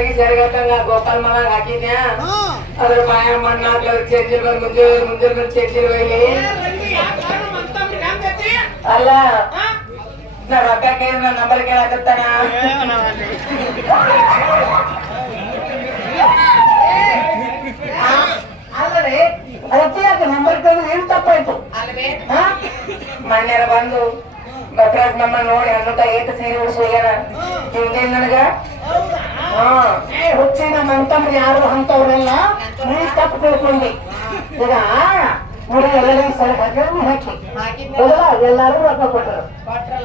ಸಾರಿಗೆ ಜರಗಟ್ಟಂಗ ಗೋಪಾಲ್ ಮಗ ಹಾಕಿದ್ಯಾ ಅದ್ರ ಬಾಯ ಮಣ್ಣ ಹಾಕ್ಲವ್ರ ಚೇಂಜಿಲ್ ಬಂದ್ ಮುಂಜಾನೆ ಬಂದ್ ಚೇಂಜಿಲ್ ಒಯ್ಲಿ ಅಲ್ಲ ನಾ ರೊಕ್ಕ ಕೇಳಿ ನನ್ನ ನಂಬರ್ ಕೇಳಾಕತ್ತಾನ ಅಲ್ಲದೆ ಅದಕ್ಕೆ ಯಾಕೆ ನಂಬರ್ ಕೇಳಿದ್ರೆ ಏನ್ ತಪ್ಪಾಯ್ತು ಮನ್ಯಾರ ಬಂದು ಬಸವರಾಜ್ ನಮ್ಮ ನೋಡಿ ಅನ್ನುತ್ತ ಏತ ಸೀರೆ ಉಳಿಸೋಗ್ಯಾನ ಹಿಂಗೇನ್ ನನಗ ಹುಚ್ಚಿನ ಮಂತಮ್ರು ಯಾರು ಅಂತವ್ರೆಲ್ಲ ನೀ ತಪ್ಪು ತಿಳ್ಕೊಂಡಿ ಈಗ ನೋಡಿ ಎಲ್ಲರಿಗೂ ಸರಿ ಹಾಕಿ ಹೌದಾ ಎಲ್ಲಾರು ರೊಕ್ಕ ಕೊಟ್ಟರು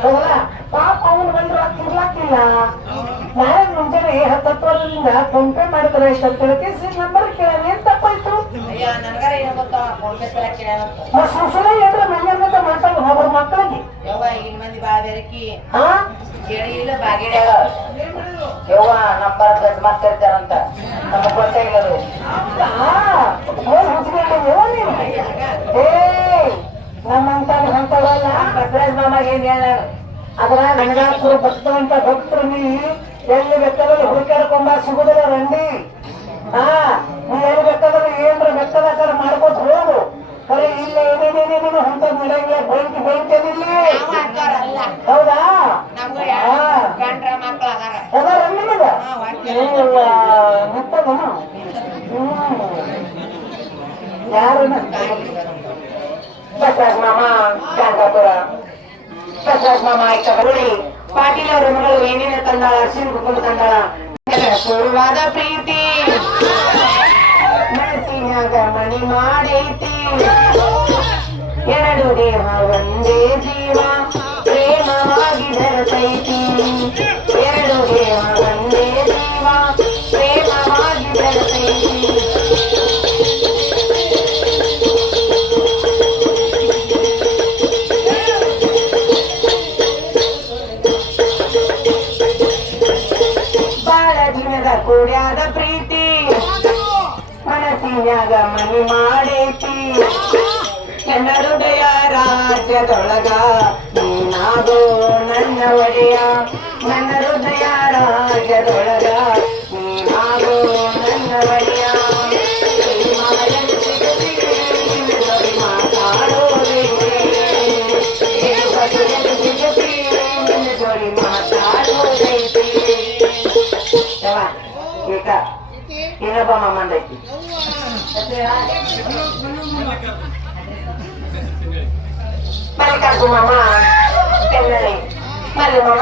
ಹೌದಾ ಪಾಪ ಅವನು ಬಂದು ರೊಕ್ಕ ಇರ್ಲಾಕಿಲ್ಲ ನಾಳೆ ಮುಂಜಾನೆ 10 ವರ್ಷದಿಂದ ಫೋನ್ ಪೇ ಮಾಡಿದ್ರೆ ಅಂತ ಹೇಳಿ ನಂಬರ್ ಕೇಳ ಏನ್ ತಪ್ಪಾಯ್ತು ಸುಸಲ ಏನ್ರ ಮನೆಯ ಮಾತಾಡ ಅವ್ರ ಮಕ್ಕಳಿಗೆ ಯವ್ವ ನಂಬರ್ ಗಜ್ ಮಾತಾಡ್ತಾರಂತ ನಮಗ್ ಗೊತ್ತೇ ಇಲ್ಲದು ನಮ್ಮಂತ ಹೊಂಟವಲ್ಲ ಬಸವರಾಜ್ ಮಾಮಾಗ ಏನ್ ಹೇಳ ಅದ್ರ ನನಗಾಪುರ ಭಕ್ತವಂತ ಭಕ್ತರು ನೀ ಎಲ್ಲಿ ಬೇಕಾದ್ರೆ ಹುಡುಕಾಡ್ಕೊಂಬ ಸಿಗುದಿಲ್ಲ ರಂಡಿ ನೀ ಎಲ್ಲಿ ಬೇಕಾದ್ರೆ ಏನ್ರ ಬೇಕಾದ ಮಾಡ್ಕೊತ ಹೋಗು ಕರೆ ಇಲ್ಲ ಏನೇನೇನೇನು ಅಂತ ನಡೆಯಂಗಿಲ್ಲ ಬೆಂಕಿ ಇಲ್ಲಿ ಹೌದಾ ನಿಂತದನು ಯಾರು ಬಸವರಾಜ್ ಮಾಮ ಗಂಗಾಪುರ ಬಸವರಾಜ್ ಮಾಮ ಆಯ್ತ ಹುಳಿ ಪಾಟೀಲ್ ಅವ್ರ ಮಗಳು ಏನೇನ ತಂದಾಳ ಅರ್ಶಿನ ಕುಂಕುಮ ತಂದಾಳ ಶುರುವಾದ ಪ್ರೀತಿ ಮನಸ್ಸಿನಾಗ ಮಣಿ ಮಾಡೈತಿ ಎರಡು ದೇಹ ಒಂದೇ ಜೀವ ಪ್ರೇಮವಾಗಿ ಬೆರೆತೈತಿ ಎರಡು ದೇಹ ಒಂದೇ ಜೀವ ಪ್ರೇಮವಾಗಿ ಬೆರೆತೈತಿ ಬಾಳ ದಿನದ ಕೂಡ್ಯಾದ ಪ್ರೀತಿ ಮನಸ್ಸಿನಾಗ ಮನಿ ಮಾಡೈತಿ ನನ್ನ ಹೃದಯ ರಾಜ್ಯದೊಳಗ ನೀನಾಗೋ ನನ್ನ ಒಡೆಯ ನನ್ನ ಹೃದಯ ರಾಜ್ಯದೊಳಗ ನೀನಾಗೋ ನನ್ನ ಒಡೆಯ ಈಗ ಇನ್ನೊಬ್ಬ ಮಾಮಂದೈತಿ ಮಲ್ಲಿಕಾರ್ಜುನ ಮಾಮ ಕೆನ್ನಳಿ ಮಲ್ಲಿ ಮಾಮ